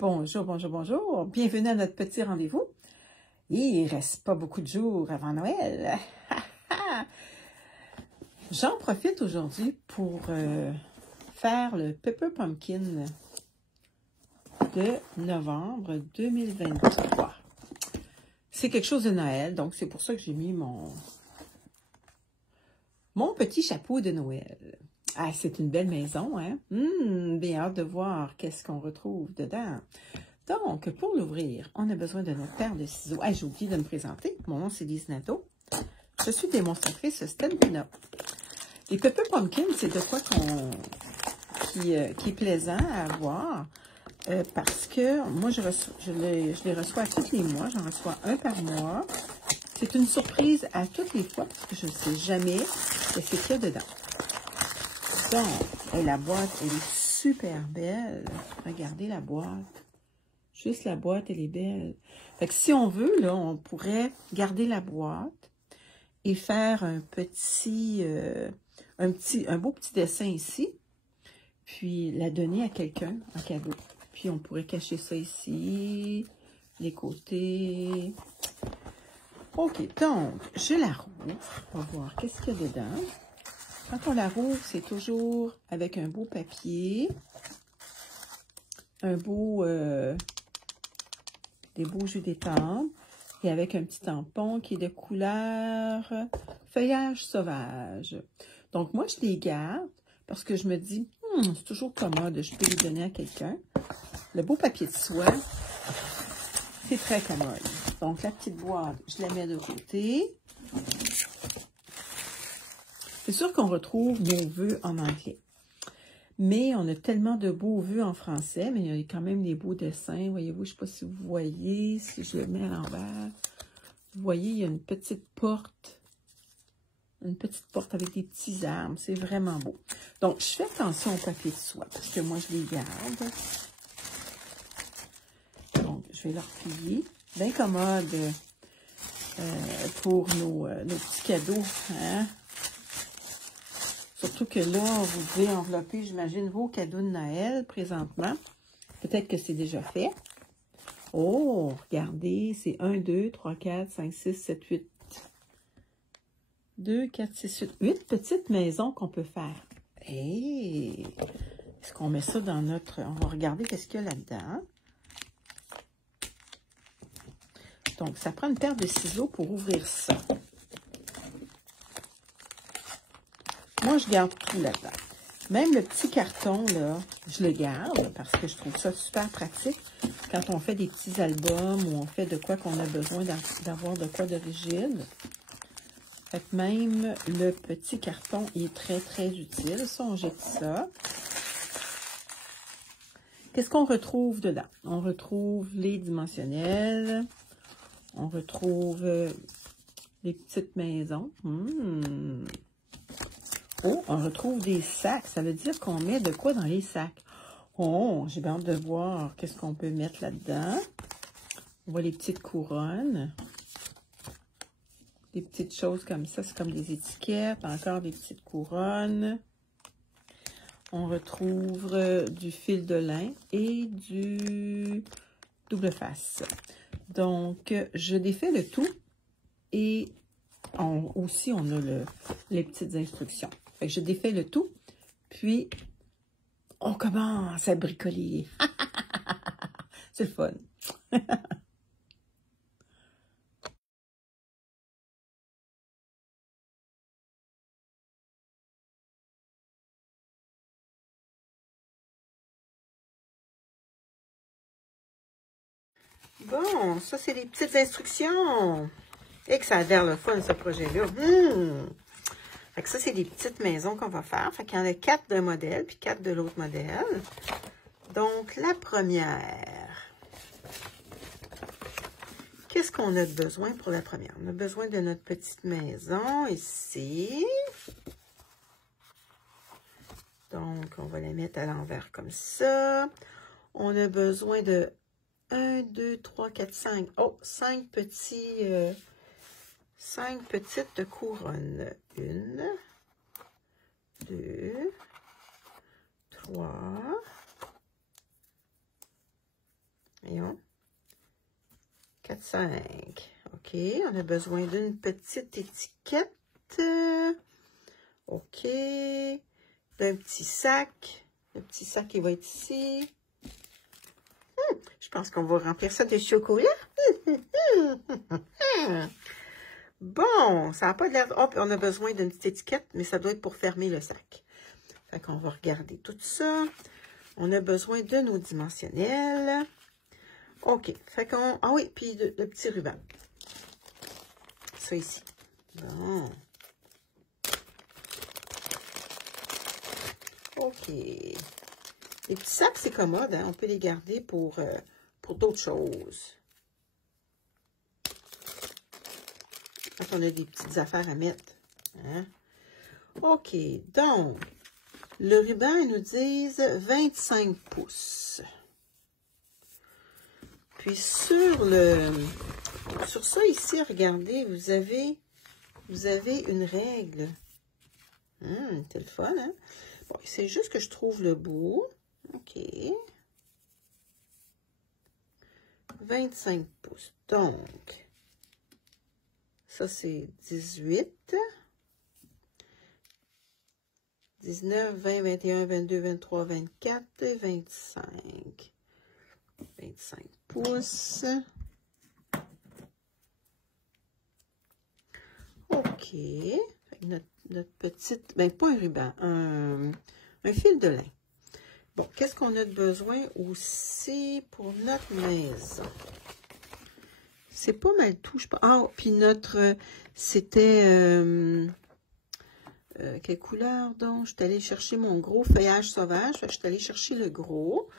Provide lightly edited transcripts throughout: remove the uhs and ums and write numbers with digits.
Bonjour, bonjour, bonjour. Bienvenue à notre petit rendez-vous. Il ne reste pas beaucoup de jours avant Noël. J'en profite aujourd'hui pour faire le Pepper Pumpkin de novembre 2023. C'est quelque chose de Noël, donc c'est pour ça que j'ai mis mon petit chapeau de Noël. Ah, c'est une belle maison, hein? Bien hâte de voir qu'est-ce qu'on retrouve dedans. Donc, pour l'ouvrir, on a besoin de notre paire de ciseaux. Ah, j'ai oublié de me présenter. Mon nom, c'est Lise Nadeau. Je suis démonstratrice Stampin' Up. Les Pepper Pumpkin, c'est de quoi qui est plaisant à avoir parce que moi, je les reçois à tous les mois. J'en reçois un par mois. C'est une surprise à toutes les fois parce que je ne sais jamais ce qu'il y a dedans. Donc, et la boîte, elle est super belle. Regardez la boîte. Juste la boîte, elle est belle. Fait que si on veut, là, on pourrait garder la boîte et faire un beau petit dessin ici, puis la donner à quelqu'un en cadeau. Puis on pourrait cacher ça ici, les côtés. OK, donc, je la rouvre. On va voir qu'est-ce qu'il y a dedans. Quand on la rouvre, c'est toujours avec un beau papier, des beaux jus d'étampe, et avec un petit tampon qui est de couleur feuillage sauvage. Donc, moi, je les garde parce que je me dis, c'est toujours commode, je peux les donner à quelqu'un. Le beau papier de soie, c'est très commode. Donc, la petite boîte, je la mets de côté. C'est sûr qu'on retrouve nos vœux en anglais. Mais on a tellement de beaux vœux en français, mais il y a quand même des beaux dessins. Voyez-vous, je ne sais pas si vous voyez, si je le mets à l'envers. Vous voyez, il y a une petite porte. Une petite porte avec des petits arbres. C'est vraiment beau. Donc, je fais attention au papier de soie parce que moi, je les garde. Donc, je vais le replier. Bien commode pour nos petits cadeaux, hein? Surtout que là, vous devez envelopper, j'imagine, vos cadeaux de Noël présentement. Peut-être que c'est déjà fait. Oh, regardez, c'est 1, 2, 3, 4, 5, 6, 7, 8. 2, 4, 6, 8. 8 petites maisons qu'on peut faire. Hey! Est-ce qu'on met ça dans notre... On va regarder qu'est-ce qu'il y a là-dedans. Donc, ça prend une paire de ciseaux pour ouvrir ça. Moi, je garde tout là-dedans. Même le petit carton, là, je le garde parce que je trouve ça super pratique quand on fait des petits albums ou on fait de quoi qu'on a besoin d'avoir de quoi de rigide. Fait que même le petit carton est très, très utile. Ça, on jette ça. Qu'est-ce qu'on retrouve dedans? On retrouve les dimensionnels. On retrouve les petites maisons. Oh, on retrouve des sacs. Ça veut dire qu'on met de quoi dans les sacs? Oh, j'ai hâte de voir qu'est-ce qu'on peut mettre là-dedans. On voit les petites couronnes. Des petites choses comme ça. C'est comme des étiquettes. Encore des petites couronnes. On retrouve du fil de lin et du double face. Donc, je défais le tout. Et aussi, on a les petites instructions. Fait que je défais le tout, puis on commence à bricoler. C'est le fun. Bon, ça, c'est les petites instructions. Et que ça a l'air le fun, ce projet-là. Fait que ça, c'est des petites maisons qu'on va faire. Fait qu'il y en a 4 d'un modèle, puis 4 de l'autre modèle. Donc, la première. Qu'est-ce qu'on a besoin pour la première? On a besoin de notre petite maison ici. Donc, on va la mettre à l'envers comme ça. On a besoin de 1, 2, 3, 4, 5. Oh, 5 petites couronnes. 1, 2, 3, 5. OK, on a besoin d'une petite étiquette. OK. D'un petit sac. Le petit sac qui va être ici. Je pense qu'on va remplir ça de chocolat. Bon, ça n'a pas l'air... Oh, puis on a besoin d'une petite étiquette, mais ça doit être pour fermer le sac. Fait qu'on va regarder tout ça. On a besoin de nos dimensionnels. OK. Fait qu'on... Ah oui, puis le petit ruban. Ça ici. Bon. OK. Les petits sacs, c'est commode, hein? On peut les garder pour d'autres choses. Quand on a des petites affaires à mettre. Hein? OK. Donc, le ruban, ils nous disent 25 pouces. Puis sur ça ici, regardez, vous avez une règle. C'est le fun, hein? Bon, c'est juste que je trouve le bout. OK. 25 pouces. Donc, ça c'est 18. 19, 20, 21, 22, 23, 24, 25. 25 pouces. OK. Notre petite... Ben, pas un ruban, un fil de lin. Bon, qu'est-ce qu'on a de besoin aussi pour notre maison? C'est pas mal tout, je pense. Ah, puis notre... C'était... quelle couleur, donc? Je suis allée chercher mon gros feuillage sauvage. Je suis allée chercher le gros.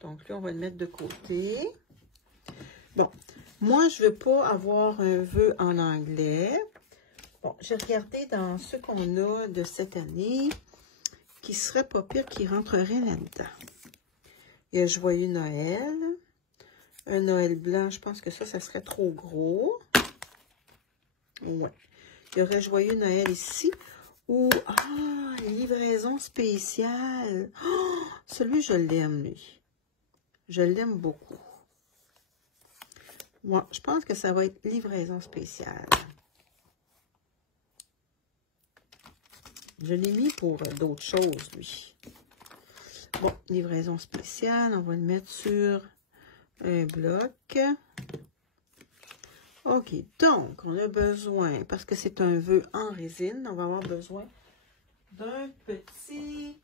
Donc là, on va le mettre de côté. Bon, moi, je ne veux pas avoir un vœu en anglais. Bon, j'ai regardé dans ce qu'on a de cette année, qui serait pas pire, qui rentrerait là-dedans. Il y a Joyeux Noël. Un Noël blanc, je pense que ça serait trop gros. Ouais. Il y aurait Joyeux Noël ici. Ou, livraison spéciale. Oh, celui, je l'aime, lui. Je l'aime beaucoup. Moi, je pense que ça va être livraison spéciale. Je l'ai mis pour d'autres choses, lui. Bon, livraison spéciale, on va le mettre sur un bloc. OK, donc, on a besoin, parce que c'est un vœu en résine, on va avoir besoin d'un petit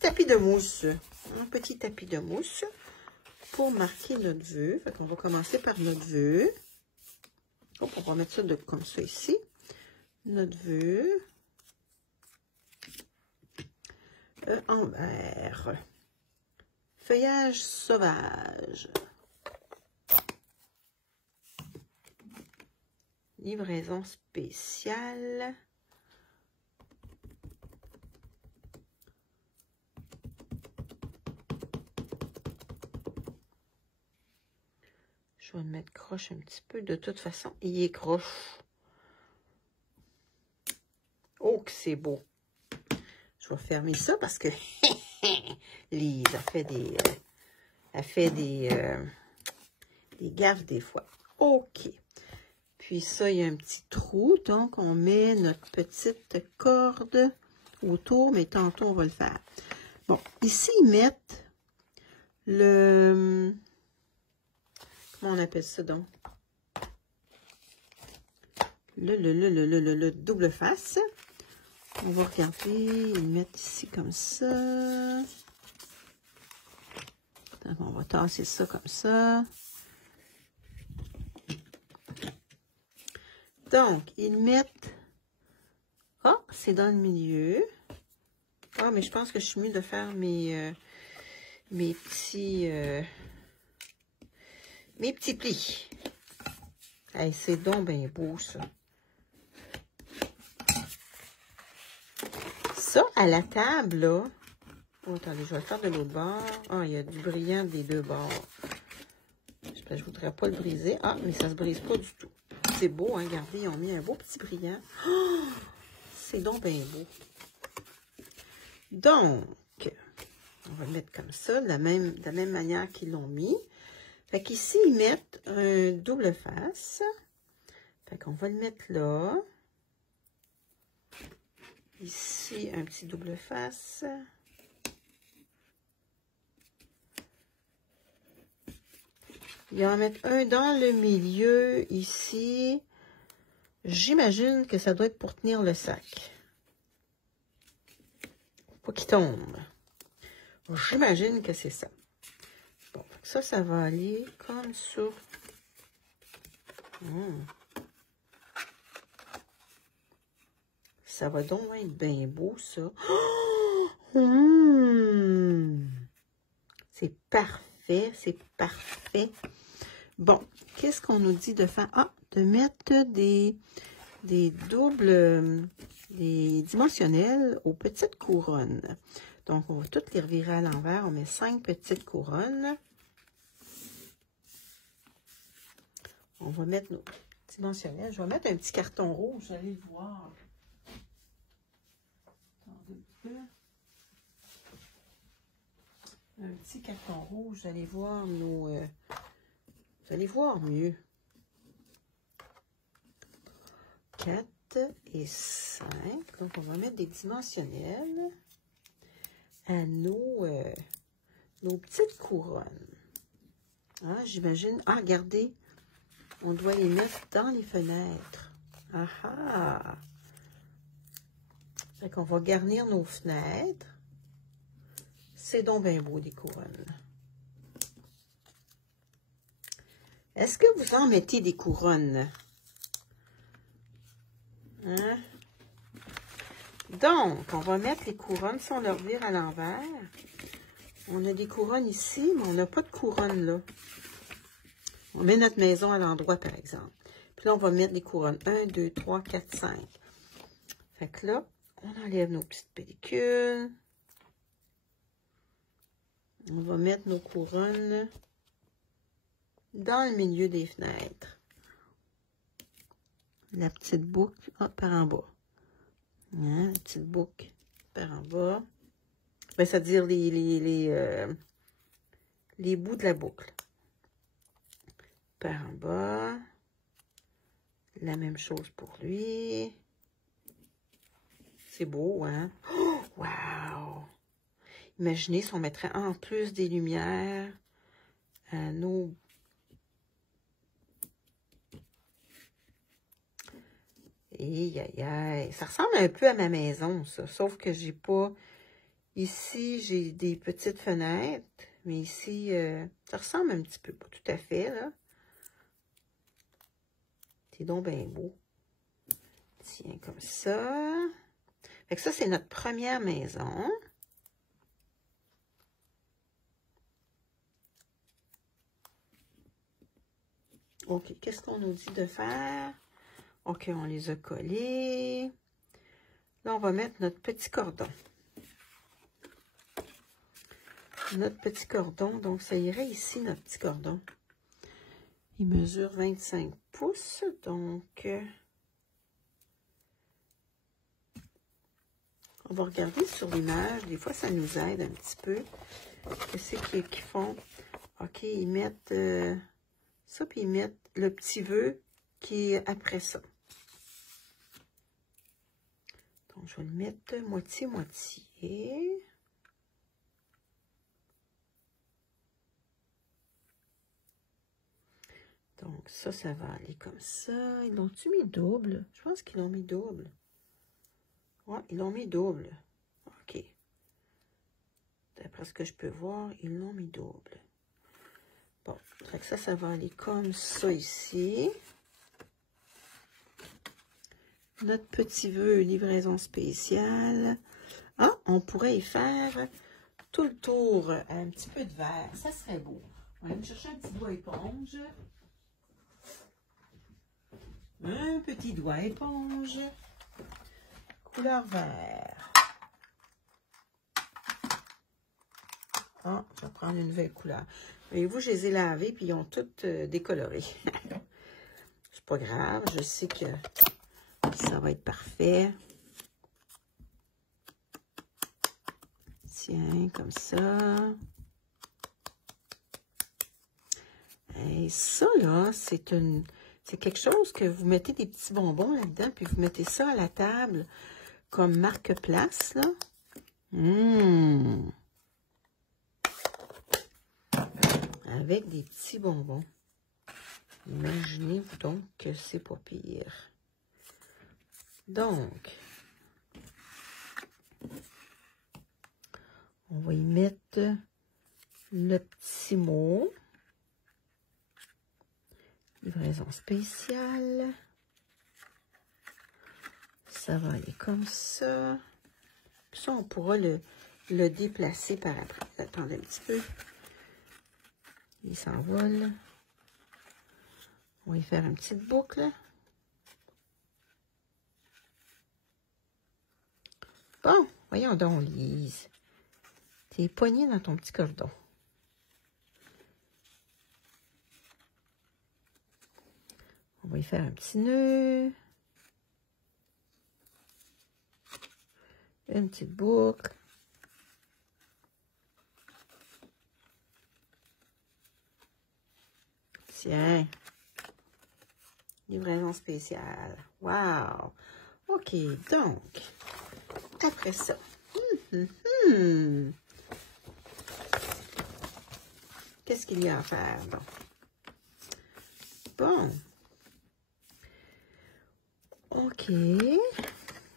tapis de mousse. Un petit tapis de mousse pour marquer notre vœu. Fait qu'on va commencer par notre vœu. Hop, on va mettre ça comme ça ici. Notre vœu. En vert. Feuillage sauvage. Livraison spéciale. Je vais le mettre croche un petit peu. De toute façon, il est croche. Oh, que c'est beau. Je vais fermer ça parce que Lise a fait des gaffes des fois. OK. Puis ça, il y a un petit trou. Donc, on met notre petite corde autour, mais tantôt, on va le faire. Bon, ici, ils mettent le... Comment on appelle ça donc? Le double face. On va regarder, ils mettent ici comme ça. Donc, on va tasser ça comme ça. Donc, ils mettent... Ah, c'est dans le milieu. Ah, mais je pense que je suis mieux de faire mes petits plis. Hey, c'est donc bien beau, ça. Ça, à la table, là... Oh, attendez, je vais le faire de l'autre bord. Ah, il y a du brillant des deux bords. Je ne voudrais pas le briser. Ah, mais ça ne se brise pas du tout. C'est beau, hein, regardez, ils ont mis un beau petit brillant. Oh, c'est donc bien beau. Donc, on va le mettre comme ça, de la même manière qu'ils l'ont mis. Fait qu'ici, ils mettent un double face. Fait qu'on va le mettre là. Ici, un petit double face. Il va en mettre un dans le milieu, ici. J'imagine que ça doit être pour tenir le sac. Pas qu'il tombe. J'imagine que c'est ça. Bon, ça va aller comme ça. Ça va donc être bien beau, ça. C'est parfait, c'est parfait. Bon, qu'est-ce qu'on nous dit de faire? Ah, de mettre des doubles, des dimensionnels aux petites couronnes. Donc, on va toutes les revirer à l'envers. On met 5 petites couronnes. On va mettre nos dimensionnels. Je vais mettre un petit carton rouge. Vous allez le voir. Attendez un peu. Un petit carton rouge. Vous allez voir nos... vous allez voir mieux. 4 et 5. Donc, on va mettre des dimensionnels à nos petites couronnes. Ah, j'imagine... Ah, regardez, on doit les mettre dans les fenêtres. Ah ah! Fait qu'on va garnir nos fenêtres. C'est donc bien beau, des couronnes. Est-ce que vous en mettez des couronnes? Hein? Donc, on va mettre les couronnes, si on leur vire à l'envers. On a des couronnes ici, mais on n'a pas de couronne là. On met notre maison à l'endroit, par exemple. Puis là, on va mettre des couronnes. 1, 2, 3, 4, 5. Fait que là, on enlève nos petites pellicules. On va mettre nos couronnes dans le milieu des fenêtres. La petite boucle, par en bas. Hein, la petite boucle par en bas. Ben, c'est-à-dire les bouts de la boucle. Par en bas. La même chose pour lui. C'est beau, hein? Oh, wow! Imaginez si on mettrait en plus des lumières à nos... Aïe, aïe, aïe. Ça ressemble un peu à ma maison, ça. Sauf que j'ai pas... Ici, j'ai des petites fenêtres. Mais ici, ça ressemble un petit peu. Pas tout à fait, là. C'est donc bien beau. Tiens, comme ça. Fait que ça, c'est notre première maison. OK, qu'est-ce qu'on nous dit de faire? OK, on les a collés. Là, on va mettre notre petit cordon. Notre petit cordon, donc ça irait ici, notre petit cordon. Il mesure 25 pouces, donc... on va regarder sur l'image. Des fois, ça nous aide un petit peu. Qu'est-ce qu'ils font? OK, ils mettent ça, puis ils mettent le petit vœu qui est après ça. Donc, je vais le mettre moitié-moitié. Donc, ça va aller comme ça. Ils l'ont-tu mis double? Je pense qu'ils l'ont mis double. Ouais, ils l'ont mis double. OK. D'après ce que je peux voir, ils l'ont mis double. Bon, fait que ça va aller comme ça ici. Notre petit vœu livraison spéciale. Ah, on pourrait y faire tout le tour un petit peu de vert. Ça serait beau. On va aller me chercher un petit doigt éponge. Un petit doigt éponge. Couleur vert. Ah, je vais prendre une nouvelle couleur. Voyez-vous, je les ai lavés puis ils ont toutes décoloré. C'est pas grave, je sais que ça va être parfait. Tiens, comme ça. Et ça, là, c'est quelque chose que vous mettez des petits bonbons là-dedans, puis vous mettez ça à la table comme marque-place, là. Avec des petits bonbons. Imaginez-vous donc que c'est pas pire. Donc, on va y mettre le petit mot. Livraison spéciale. Ça va aller comme ça. Puis ça, on pourra le déplacer par après. Attendez un petit peu. Il s'envole. On va y faire une petite boucle. Bon, voyons donc, Lise. T'es poignée dans ton petit cordon. On va y faire un petit nœud. Une petite boucle. Tiens. Livraison spéciale. Wow! OK, donc, après ça. Qu'est-ce qu'il y a à faire? Bon. OK.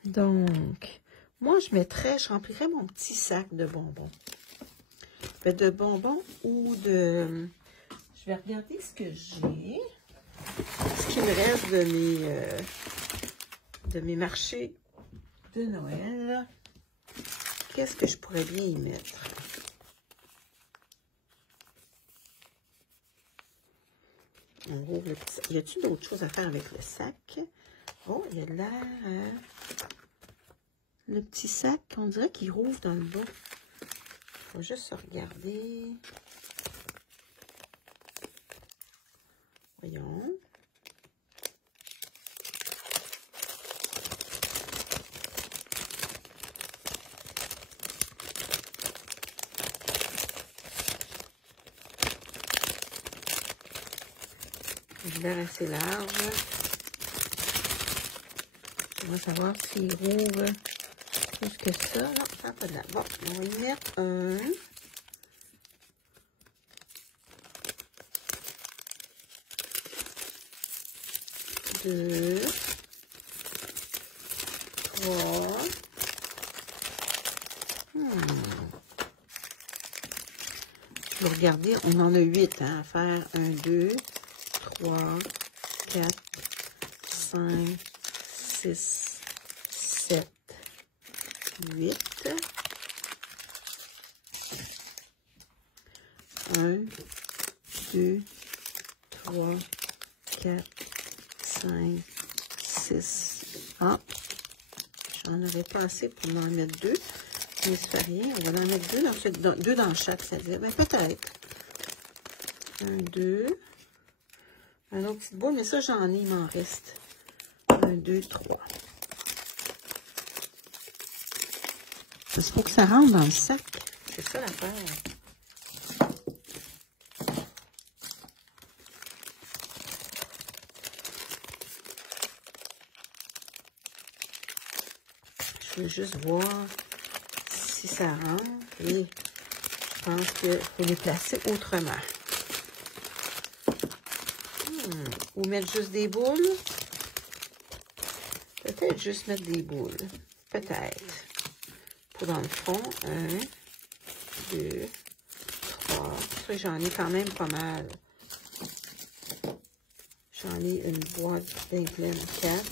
Donc, moi, je remplirais mon petit sac de bonbons. De bonbons ou de... Je vais regarder ce que j'ai. Ce qui me reste de mes marchés de Noël. Qu'est-ce que je pourrais bien y mettre? On rouvre le petit sac. Y a-t-il d'autres choses à faire avec le sac? Oh, il y a de l'air. Le petit sac, on dirait qu'il rouvre dans le bas. Il faut juste se regarder. Voyons. Il a l'air assez large. On va savoir s'il rouvre plus que ça. Non, ça n'a pas de l'air. Bon, on va y mettre un. Deux. Trois. Vous regardez, on en a 8 hein, à faire. 1, 2, 3, 4, 5, 6, 7, 8. 1, 2, 3, 4, 5, 6. Ah, j'en avais pas assez pour en mettre 2. Mais ça fait rien. On va en mettre 2 dans chaque, c'est-à-dire. Mais peut-être. 1, 2. Un autre petit bout, mais ça, j'en ai, il m'en reste. 1, 2, 3. Il faut que ça rentre dans le sac. C'est ça l'affaire. Je veux juste voir si ça rentre. Et je pense qu'il faut les placer autrement. Ou mettre juste des boules. Peut-être juste mettre des boules. Peut-être. Pour dans le fond, 1, 2, 3. Ça, j'en ai quand même pas mal. J'en ai une boîte d'Inclin 4.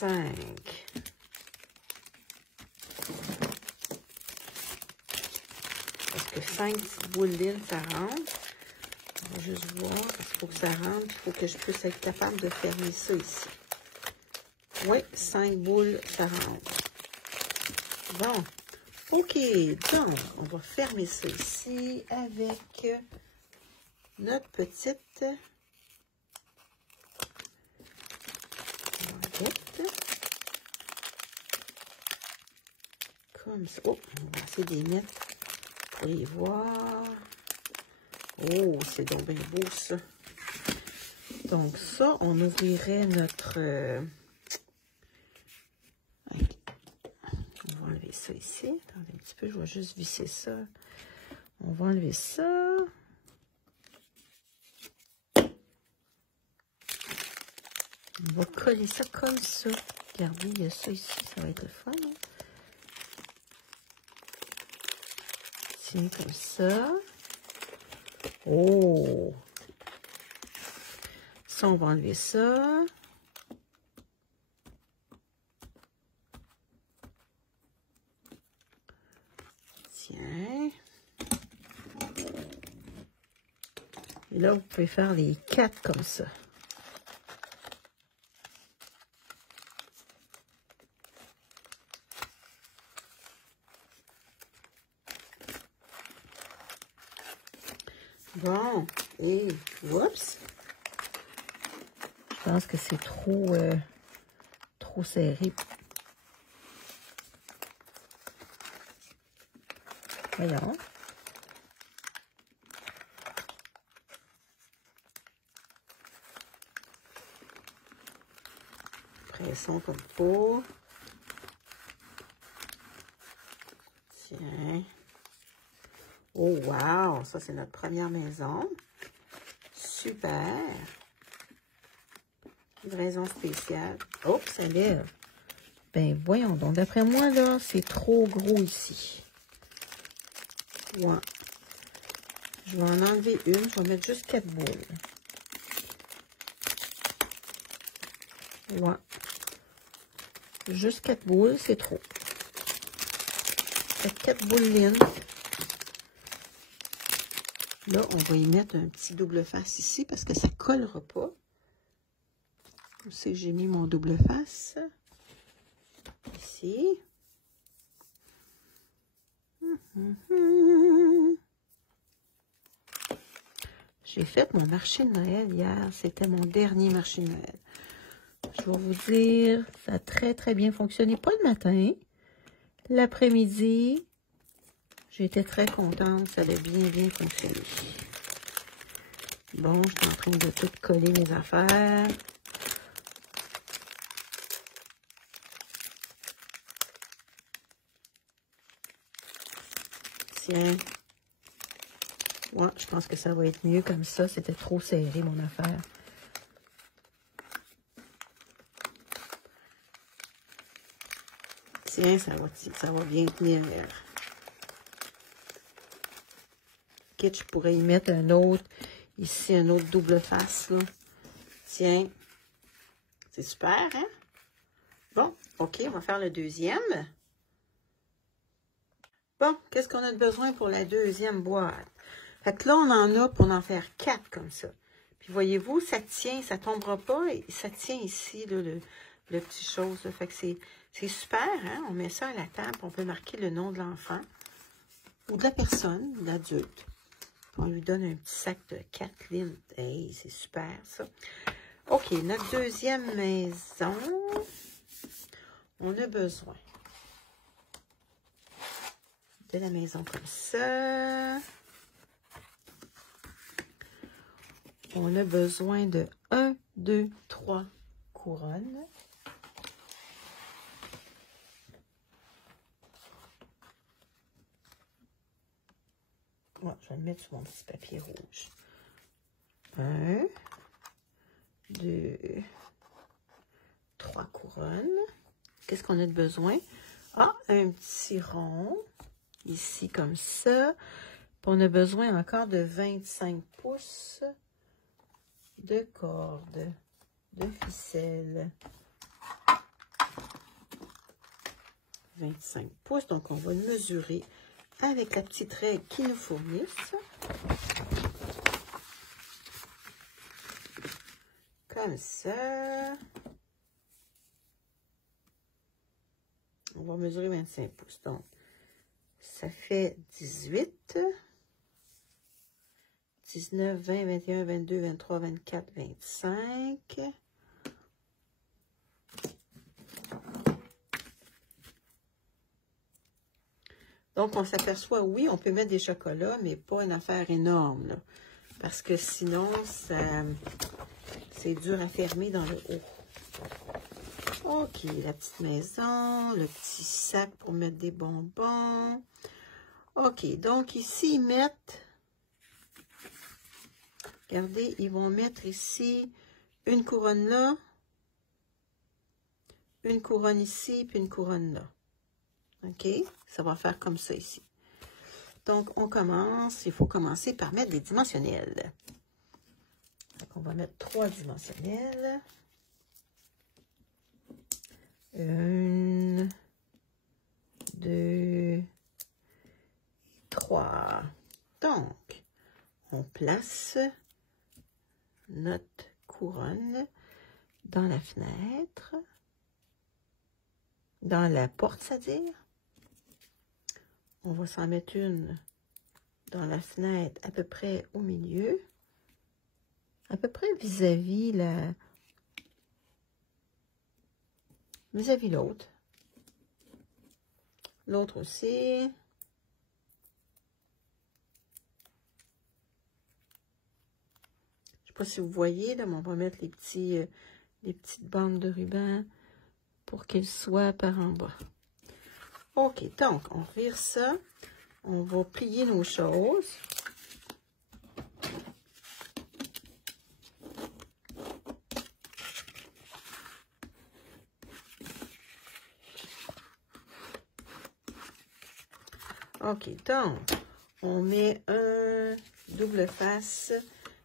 5. Parce que 5 petites boules d'île, ça rentre. On va juste voir, parce qu'il faut que ça rentre. Il faut que je puisse être capable de fermer ça ici. Oui, 5 boules, ça rentre. Bon, OK. Donc, on va fermer ça ici avec notre petite baguette. Comme ça. Oh, on va essayer de les mettre Et voir. Oh, c'est donc bien beau, ça. Donc, ça, on ouvrirait notre... On va enlever ça ici. Attendez un petit peu, je vais juste visser ça. On va enlever ça. On va coller ça comme ça. Regardez, il y a ça ici, ça va être le fun. Hein? Tiens, comme ça. Oh! Ça, on va enlever ça. Tiens. Et là, vous pouvez faire les 4 comme ça. Bon, et oups, je pense que c'est trop serré. Voyons. Pressons comme faut. Tiens. Oh, wow! Ça, c'est notre première maison. Super! Livraison spéciale. Oh, ça lève. Ben, voyons donc. D'après moi, là, c'est trop gros ici. Ouais. Je vais en enlever une. Je vais mettre juste 4 boules. Ouais. Juste 4 boules, c'est trop. Fait 4 boules lignes. Là, on va y mettre un petit double face ici parce que ça ne collera pas. Où c'est que j'ai mis mon double face? Ici. J'ai fait mon marché de Noël hier. C'était mon dernier marché de Noël. Je vais vous dire, ça a très, très bien fonctionné. Pas le matin. L'après-midi, j'étais très contente. Ça a bien, bien fonctionné. Bon, je suis en train de tout coller mes affaires. Tiens. Ouais, je pense que ça va être mieux comme ça. C'était trop serré, mon affaire. Tiens, ça va bien tenir. Ok, je pourrais y mettre un autre. Ici, un autre double face, là. Tiens. C'est super, hein? Bon, ok, on va faire le deuxième. Bon, qu'est-ce qu'on a de besoin pour la deuxième boîte? Fait que là, on en a pour en faire 4 comme ça. Puis voyez-vous, ça tient, ça tombera pas. Et ça tient ici, là, le petit chose. Là. Fait que c'est super, hein? On met ça à la table, on peut marquer le nom de l'enfant ou de la personne, de l'adulte. On lui donne un petit sac de 4 lignes. Hey, c'est super, ça. OK, notre deuxième maison, on a besoin de la maison comme ça. On a besoin de 1, 2, 3 couronnes. Ouais, je vais le mettre sur mon petit papier rouge. 1, 2, 3 couronnes. Qu'est-ce qu'on a de besoin? Ah, un petit rond. Ici, comme ça. Puis on a besoin encore de 25 pouces de corde, de ficelle. 25 pouces. Donc, on va le mesurer avec la petite règle qu'ils nous fournissent. Comme ça. On va mesurer 25 pouces. Donc, ça fait 18, 19, 20, 21, 22, 23, 24, 25. Donc, on s'aperçoit, oui, on peut mettre des chocolats, mais pas une affaire énorme, là, parce que sinon, c'est dur à fermer dans le haut. OK, la petite maison, le petit sac pour mettre des bonbons. OK, donc ici, ils mettent... Regardez, ils vont mettre ici une couronne là, une couronne ici, puis une couronne là. OK? Ça va faire comme ça ici. Donc, on commence. Il faut commencer par mettre des dimensionnels. Donc, on va mettre 3 dimensionnels. 1, 2, 3. Donc, on place notre couronne dans la fenêtre, dans la porte, c'est-à-dire. On va s'en mettre une dans la fenêtre à peu près au milieu, à peu près vis-à-vis l'autre. L'autre aussi. Je ne sais pas si vous voyez, là, mais on va mettre les petites bandes de ruban pour qu'elles soient par en bas. OK, donc, on vire ça. On va plier nos choses. OK, donc, on met un double face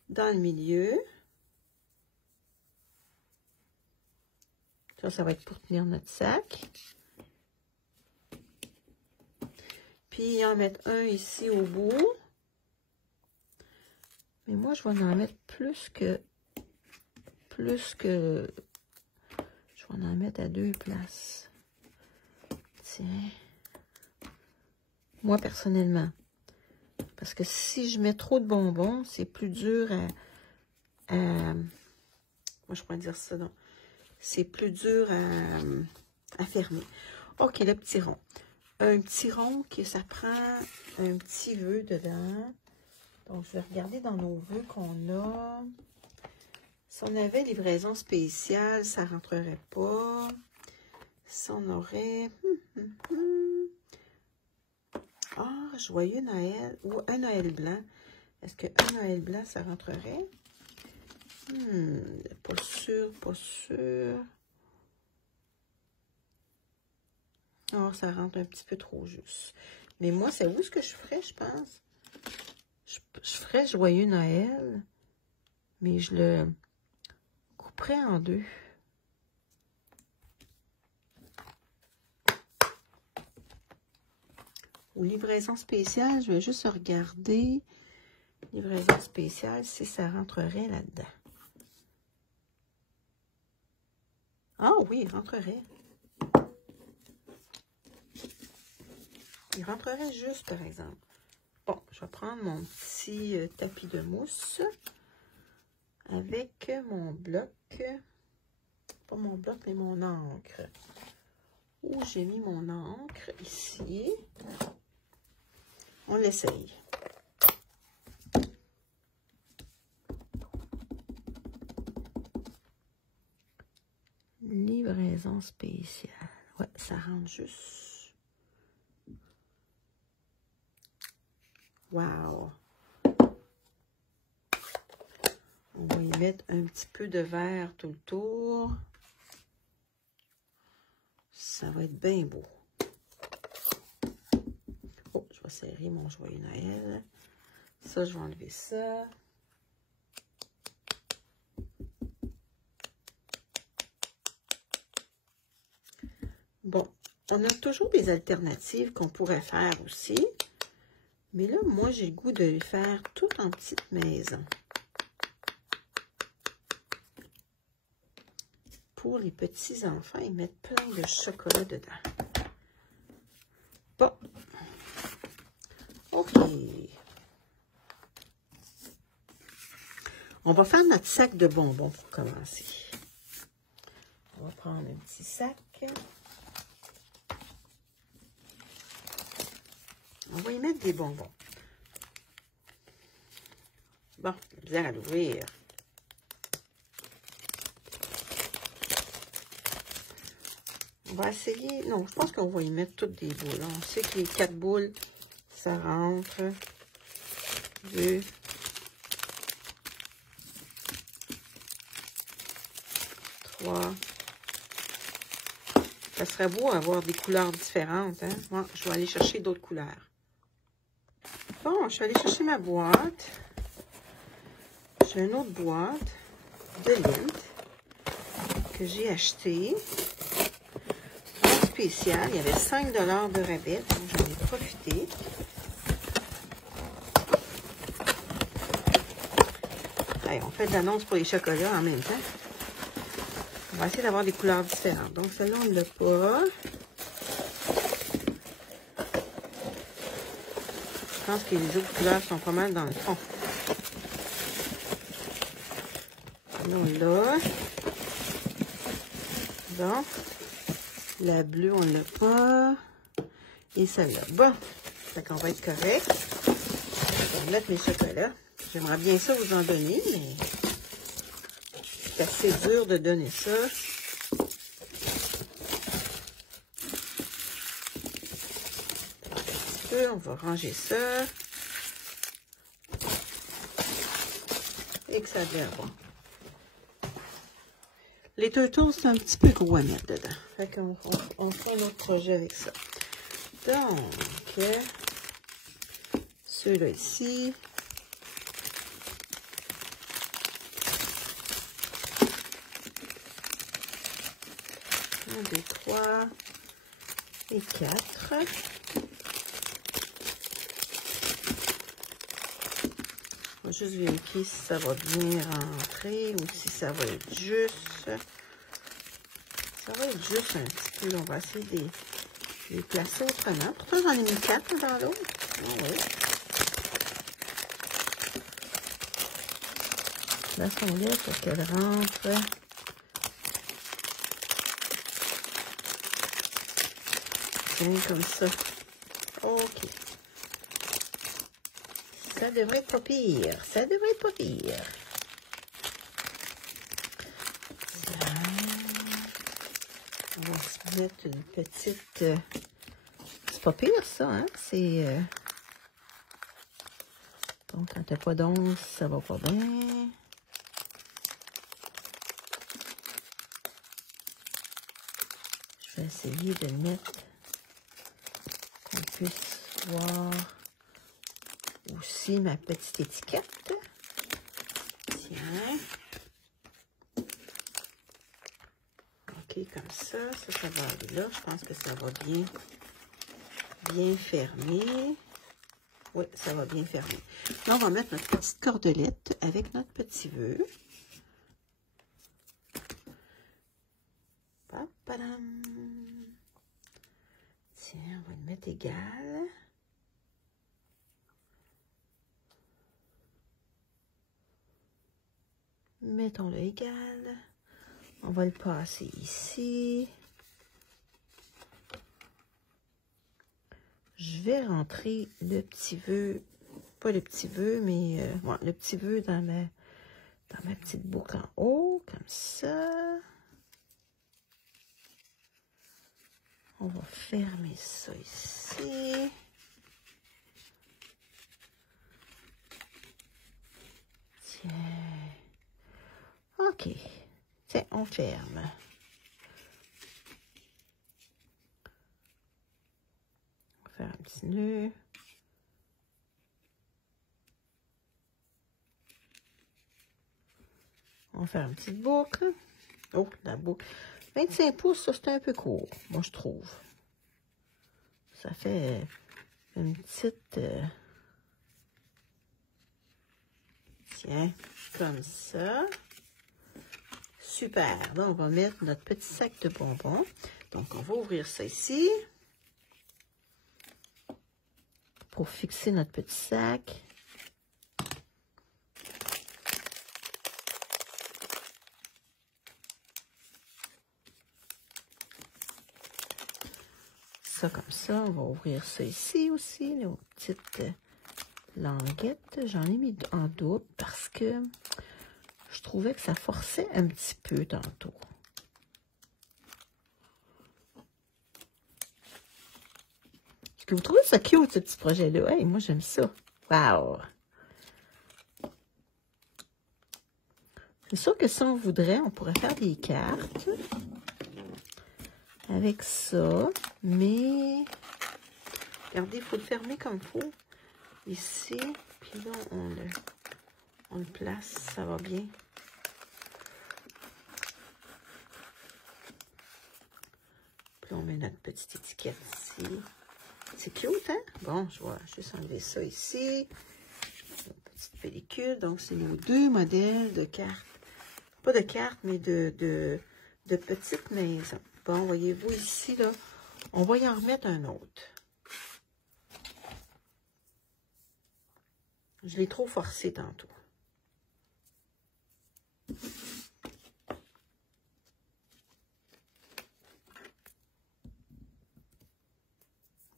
dans le milieu. Ça va être pour tenir notre sac. Puis, en mettre un ici au bout. Mais moi, je vais en mettre plus que... Je vais en mettre à 2 places. Tiens. Moi, personnellement. Parce que si je mets trop de bonbons, c'est plus dur moi, je pourrais dire ça, non. C'est plus dur à fermer. OK, le petit rond. Un petit rond qui ça prend un petit vœu dedans. Donc, je vais regarder dans nos vœux qu'on a. Si on avait livraison spéciale, ça ne rentrerait pas. Si on aurait... Ah, joyeux Noël ou un Noël blanc. Est-ce qu'un Noël blanc, ça rentrerait? Pas sûr, pas sûr. Oh, ça rentre un petit peu trop juste. Mais moi, c'est où ce que je ferais, je pense? Je ferais joyeux Noël, mais je le couperais en 2. Ou livraison spéciale, je vais juste regarder. Livraison spéciale, si ça rentrerait là-dedans. Ah oui, il rentrerait. Il rentrerait juste, par exemple. Bon, je vais prendre mon petit tapis de mousse avec mon bloc. Pas mon bloc, mais mon encre. Où j'ai mis mon encre? Ici. On l'essaye. Livraison spéciale. Ouais, ça rentre juste. Wow! On va y mettre un petit peu de verre tout le tour. Ça va être bien beau. Oh, je vais serrer mon joyeux Noël. Ça, je vais enlever ça. Bon, on a toujours des alternatives qu'on pourrait faire aussi. Mais là, moi, j'ai le goût de le faire tout en petite maison. Pour les petits-enfants, ils mettent plein de chocolat dedans. Bon. OK. On va faire notre sac de bonbons pour commencer. On va prendre un petit sac. On va y mettre des bonbons. Bon, bizarre à l'ouvrir. On va essayer. Non, je pense qu'on va y mettre toutes des boules. On sait que les 4 boules, ça rentre. 2. 3. Ça serait beau avoir des couleurs différentes. Hein? Moi, je vais aller chercher d'autres couleurs. Bon, je vais aller chercher ma boîte. J'ai une autre boîte de Lindt que j'ai acheté en spécial. Il y avait 5 $ de rabais, donc j'en ai profité. Allez, on fait de l'annonce pour les chocolats en même temps. On va essayer d'avoir des couleurs différentes. Donc, celle-là, on ne l'a pas. Je pense que les autres couleurs sont pas mal dans le fond. Là, on l'a. Bon. La bleue, on ne l'a pas. Et celle-là. Bon. Fait qu'on va être correct. Je vais mettre mes chocolats. J'aimerais bien ça vous en donner, mais c'est assez dur de donner ça. On va ranger ça. Et que ça devient bon. Les turtles, c'est un petit peu gros à mettre dedans. Fait qu'on on fait notre projet avec ça. Donc, ceux-là ici. Un, 2, 3 et 4. On va juste vérifier si ça va bien rentrer ou si ça va être juste. Ça va être juste un petit peu. On va essayer de les placer autrement. Pourtant, j'en ai mis 4 dans l'autre. Oh, oui. Plaçons-les pour qu'elle rentre. Tiens, comme ça. OK. Ça devrait être pas pire. Ça devrait être pas pire. Ça. On va se mettre une petite... C'est pas pire, ça, hein? C'est... Donc, quand t'as pas d'once, ça va pas bien. Je vais essayer de mettre... qu'on puisse voir... aussi ma petite étiquette. Tiens. OK, comme ça. Ça va aller là. Je pense que ça va bien fermer. Oui, ça va bien fermer. Là, on va mettre notre petite cordelette avec notre petit vœu. Papadam. Tiens, on va le mettre égal. Mettons-le égal. On va le passer ici. Je vais rentrer le petit vœu, pas le petit vœu, mais ouais, le petit vœu dans ma petite boucle en haut, comme ça. On va fermer ça ici. Tiens. OK. Tiens, on ferme. On va faire un petit nœud. On va faire une petite boucle. Oh, la boucle. 25 pouces, ça, c'est un peu court, moi, je trouve. Ça fait une petite... tiens, comme ça. Super. Là, on va mettre notre petit sac de bonbons. Donc, on va ouvrir ça ici. Pour fixer notre petit sac. ça comme ça. On va ouvrir ça ici aussi, nos petites languettes. J'en ai mis en double parce que je trouvais que ça forçait un petit peu tantôt. Est-ce que vous trouvez ça cute, ce petit projet-là? Hey, moi, j'aime ça. Wow! C'est sûr que si on voudrait, on pourrait faire des cartes avec ça, mais regardez, il faut le fermer comme il faut. Ici, puis là, on le place, ça va bien. Puis là, on met notre petite étiquette ici. C'est cute, hein? Bon, je vais juste enlever ça ici. Une petite pellicule. Donc, c'est nos deux modèles de cartes. Pas de cartes, mais de petites maisons. Bon, voyez-vous ici, là, on va y en remettre un autre. Je l'ai trop forcé tantôt.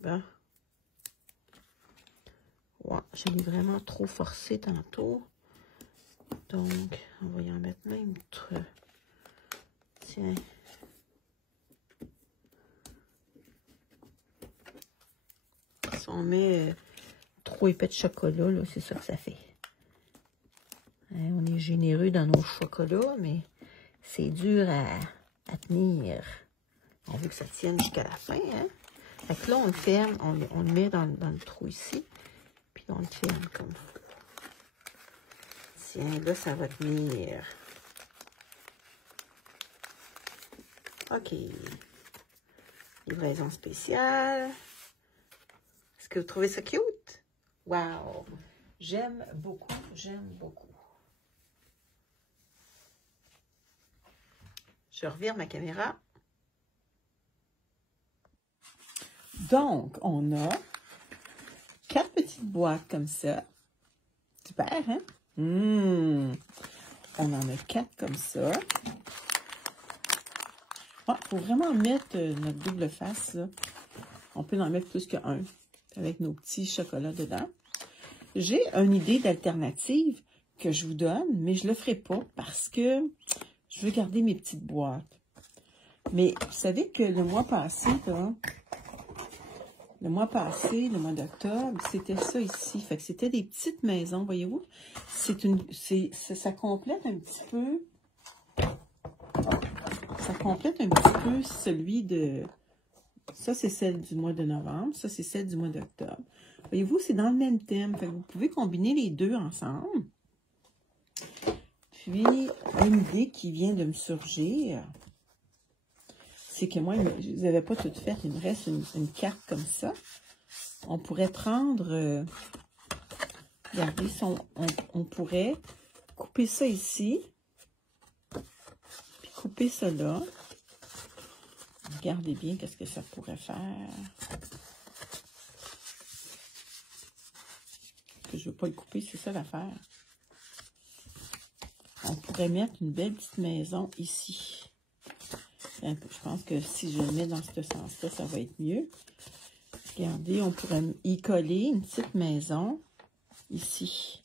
Bon. Ouais, je l'ai vraiment trop forcé tantôt. Donc, on va y en mettre même autre. Tiens. Si on met trop épais de chocolat, là, c'est ça que ça fait. Hein, on est généreux dans nos chocolats, mais c'est dur à tenir. On veut que ça tienne jusqu'à la fin, hein? Fait que là, on le ferme, on le met dans le trou ici, puis on le ferme comme ça. Tiens, là, ça va tenir. OK. Livraison spéciale. Est-ce que vous trouvez ça cute? Wow! J'aime beaucoup, j'aime beaucoup. Je revire ma caméra. Donc, on a 4 petites boîtes comme ça. Super, hein? On en a 4 comme ça. Il faut vraiment mettre notre double face, là. On peut en mettre plus qu'un, avec nos petits chocolats dedans. J'ai une idée d'alternative que je vous donne, mais je ne le ferai pas parce que je veux garder mes petites boîtes. Mais vous savez que le mois passé, là, le mois d'octobre, c'était ça ici. Fait que c'était des petites maisons, voyez-vous? Ça complète un petit peu. Ça complète un petit peu celui de. Ça, c'est celle du mois de novembre. Ça, c'est celle du mois d'octobre. Voyez-vous, c'est dans le même thème. Fait que vous pouvez combiner les deux ensemble. Puis, une idée qui vient de me surgir, c'est que moi, je ne les avais pas toutes faites. Il me reste une carte comme ça. On pourrait prendre, regardez, on pourrait couper ça ici, puis couper ça là. Regardez bien qu'est-ce que ça pourrait faire. Que je ne veux pas le couper, c'est ça l'affaire. On pourrait mettre une belle petite maison ici. Je pense que si je le mets dans ce sens-là, ça va être mieux. Regardez, on pourrait y coller une petite maison ici,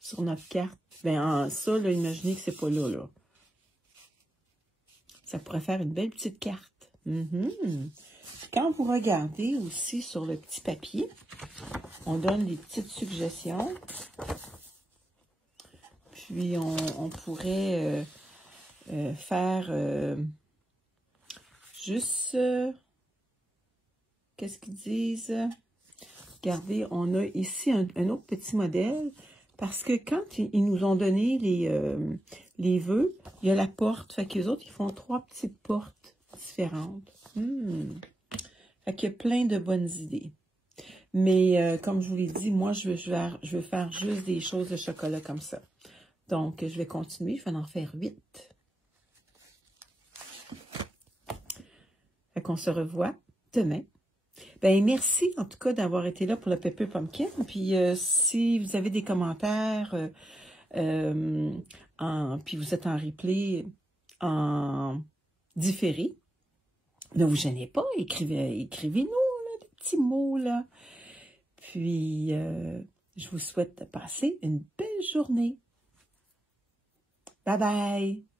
sur notre carte. Bien, ça, là, imaginez que c'est pas là, là. Ça pourrait faire une belle petite carte. Quand vous regardez aussi sur le petit papier, on donne des petites suggestions. Puis, on pourrait faire juste... qu'est-ce qu'ils disent? Regardez, on a ici un autre petit modèle. Parce que quand ils nous ont donné les vœux, il y a la porte. Fait qu'eux autres, ils font 3 petites portes différentes. Fait qu'il y a plein de bonnes idées. Mais comme je vous l'ai dit, moi, je veux faire juste des choses de chocolat comme ça. Donc, je vais continuer. Je vais en faire 8. Fait qu'on se revoit demain. Ben merci en tout cas d'avoir été là pour le Pepper Pumpkin. Puis si vous avez des commentaires, puis vous êtes en replay, en différé, ne vous gênez pas, écrivez-nous là, des petits mots, là. Puis, je vous souhaite de passer une belle journée. Bye bye!